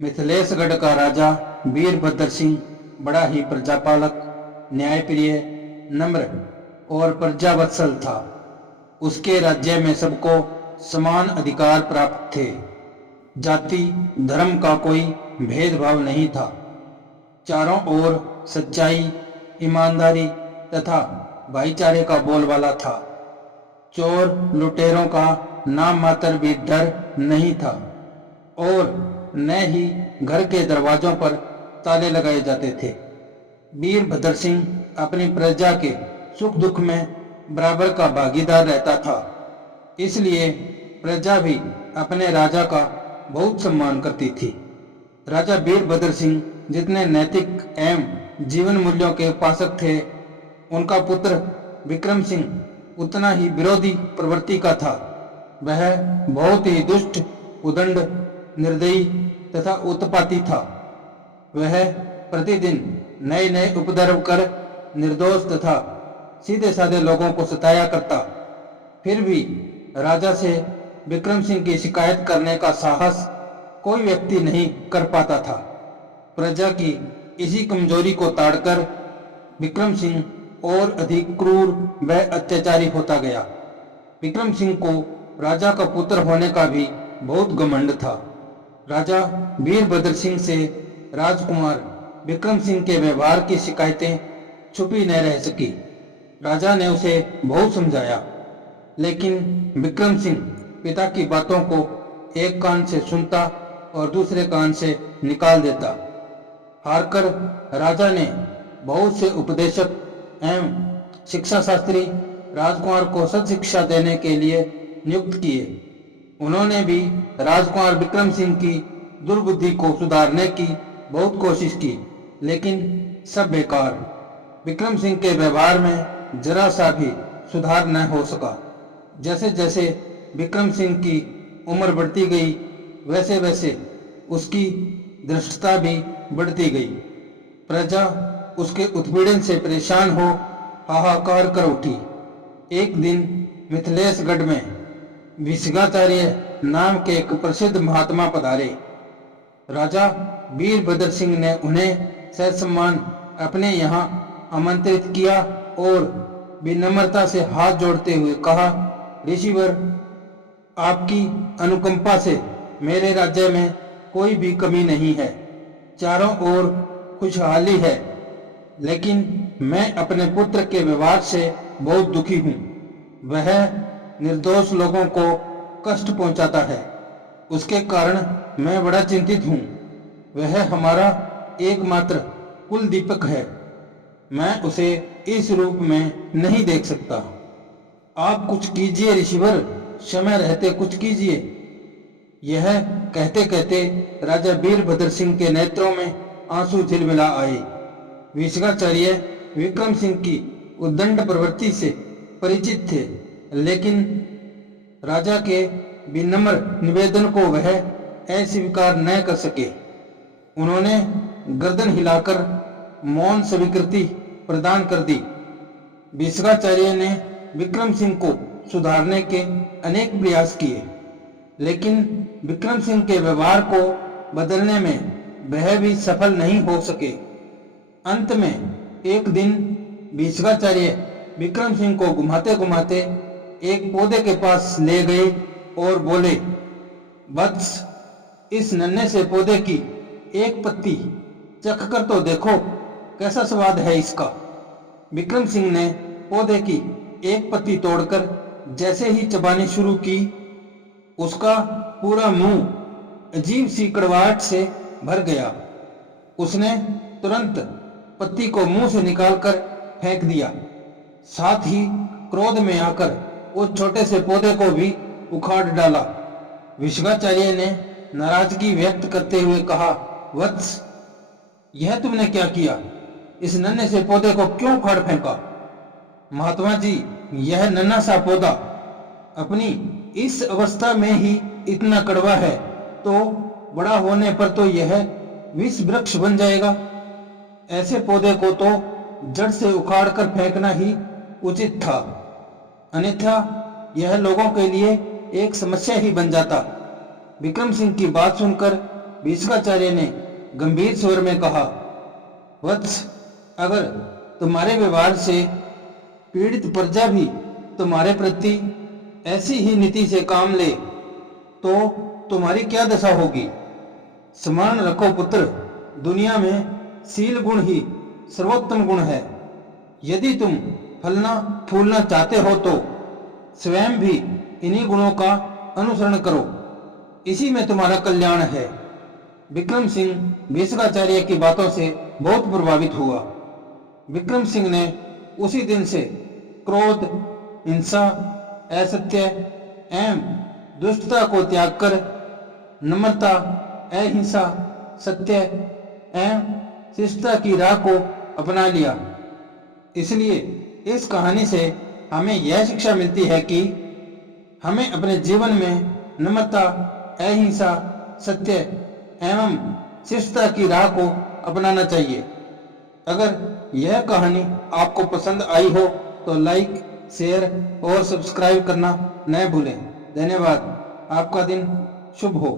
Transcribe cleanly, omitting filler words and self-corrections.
मिथिलेशगढ़ का राजा वीरभद्र सिंह बड़ा ही प्रजापालक, न्यायप्रिय, नम्र और प्रजावत्सल था। उसके राज्य में सबको समान अधिकार प्राप्त थे। जाति धर्म का कोई भेदभाव नहीं था। चारों ओर सच्चाई, ईमानदारी तथा भाईचारे का बोलबाला था। चोर लुटेरों का नाम मात्र भी डर नहीं था और न ही घर के दरवाजों पर ताले लगाए जाते थे। वीरभद्र सिंह अपनी प्रजा के सुख दुख में बराबर का भागीदार रहता था, इसलिए प्रजा भी अपने राजा का बहुत सम्मान करती थी। राजा वीरभद्र सिंह जितने नैतिक एवं जीवन मूल्यों के उपासक थे, उनका पुत्र विक्रम सिंह उतना ही विरोधी प्रवृत्ति का था। वह बहुत ही दुष्ट, उदंड, निर्दयी तथा उत्पाती था। वह प्रतिदिन नए नए उपद्रव कर निर्दोष तथा सीधे साधे लोगों को सताया करता। फिर भी राजा से विक्रम सिंह की शिकायत करने का साहस कोई व्यक्ति नहीं कर पाता था। प्रजा की इसी कमजोरी को ताड़कर विक्रम सिंह और अधिक क्रूर व अत्याचारी होता गया। विक्रम सिंह को राजा का पुत्र होने का भी बहुत घमंड था। राजा वीरभद्र सिंह से राजकुमार विक्रम सिंह के व्यवहार की शिकायतें छुपी न रह सकी। राजा ने उसे बहुत समझाया, लेकिन विक्रम सिंह पिता की बातों को एक कान से सुनता और दूसरे कान से निकाल देता। हारकर राजा ने बहुत से उपदेशक एवं शिक्षा शास्त्री राजकुमार को सत्शिक्षा देने के लिए नियुक्त किए। उन्होंने भी राजकुमार विक्रम सिंह की दुर्बुद्धि को सुधारने की बहुत कोशिश की, लेकिन सब बेकार। विक्रम सिंह के व्यवहार में जरा सा भी सुधार न हो सका। जैसे जैसे विक्रम सिंह की उम्र बढ़ती गई, वैसे वैसे उसकी धृष्टता भी बढ़ती गई। प्रजा उसके उत्पीड़न से परेशान हो हाहाकार कर उठी। एक दिन मिथिलेशगढ़ में विसिगाचार्य नाम के एक प्रसिद्ध महात्मा पधारे। राजा वीरभद्र सिंह ने उन्हें ससम्मान अपने यहाँ आमंत्रित किया और विनम्रता से हाथ जोड़ते हुए कहा, ऋषिवर, आपकी अनुकंपा से मेरे राज्य में कोई भी कमी नहीं है। चारों ओर खुशहाली है, लेकिन मैं अपने पुत्र के व्यवहार से बहुत दुखी हूँ। वह निर्दोष लोगों को कष्ट पहुंचाता है। उसके कारण मैं बड़ा चिंतित हूँ। वह हमारा एकमात्र कुल दीपक है। मैं उसे इस रूप में नहीं देख सकता। आप कुछ कीजिए ऋषिवर, समय रहते कुछ कीजिए। यह कहते कहते राजा वीरभद्र सिंह के नेत्रों में आंसू झिलमिला आए। विसिगाचार्य विक्रम सिंह की उद्दंड प्रवृत्ति से परिचित थे, लेकिन राजा के विनम्र निवेदन को वह अस्वीकार न कर सके। उन्होंने गर्दन हिलाकर मौन स्वीकृति प्रदान कर दी। विसिगाचार्य ने विक्रम सिंह को सुधारने के अनेक प्रयास किए, लेकिन विक्रम सिंह के व्यवहार को बदलने में वह भी सफल नहीं हो सके। अंत में एक दिन विसिगाचार्य विक्रम सिंह को घुमाते घुमाते एक पौधे के पास ले गए और बोले, वत्स, इस नन्हे से पौधे की एक पत्ती चख कर तो देखो, कैसा स्वाद है इसका। विक्रम सिंह ने पौधे की एक पत्ती तोड़कर जैसे ही चबानी शुरू की, उसका पूरा मुंह अजीब सी कड़वाहट से भर गया। उसने तुरंत पत्ती को मुंह से निकालकर फेंक दिया। साथ ही क्रोध में आकर उस छोटे से पौधे को भी उखाड़ डाला। विसिगाचार्य ने नाराजगी व्यक्त करते हुए कहा, वत्स, यह तुमने क्या किया? इस नन्हे से पौधे को क्यों उखाड़ फेंका? महात्मा जी, यह नन्हा सा पौधा अपनी इस अवस्था में ही इतना कड़वा है, तो बड़ा होने पर तो यह विष वृक्ष बन जाएगा। ऐसे पौधे को तो जड़ से उखाड़कर फेंकना ही उचित था, अन्यथा यह लोगों के लिए एक समस्या ही बन जाता। विक्रम सिंह की बात सुनकर भीष्माचार्य ने गंभीर स्वर में कहा, वत्स, अगर तुम्हारे व्यवहार से पीड़ित प्रजा भी तुम्हारे प्रति ऐसी ही नीति से काम ले तो तुम्हारी क्या दशा होगी। स्मरण रखो पुत्र, दुनिया में शील गुण ही सर्वोत्तम गुण है। यदि तुम फलना फूलना चाहते हो तो स्वयं भी इन्हीं गुणों का अनुसरण करो, इसी में तुम्हारा कल्याण है। विक्रम सिंह भीष्माचार्य की बातों से बहुत प्रभावित हुआ। विक्रम सिंह ने उसी दिन से क्रोध, हिंसा, असत्य एवं दुष्टता को त्याग कर नम्रता, अहिंसा, सत्य एवं शिष्टता की राह को अपना लिया। इसलिए इस कहानी से हमें यह शिक्षा मिलती है कि हमें अपने जीवन में नम्रता, अहिंसा, सत्य एवं शिष्टता की राह को अपनाना चाहिए। अगर यह कहानी आपको पसंद आई हो तो लाइक, शेयर और सब्सक्राइब करना न भूलें। धन्यवाद। आपका दिन शुभ हो।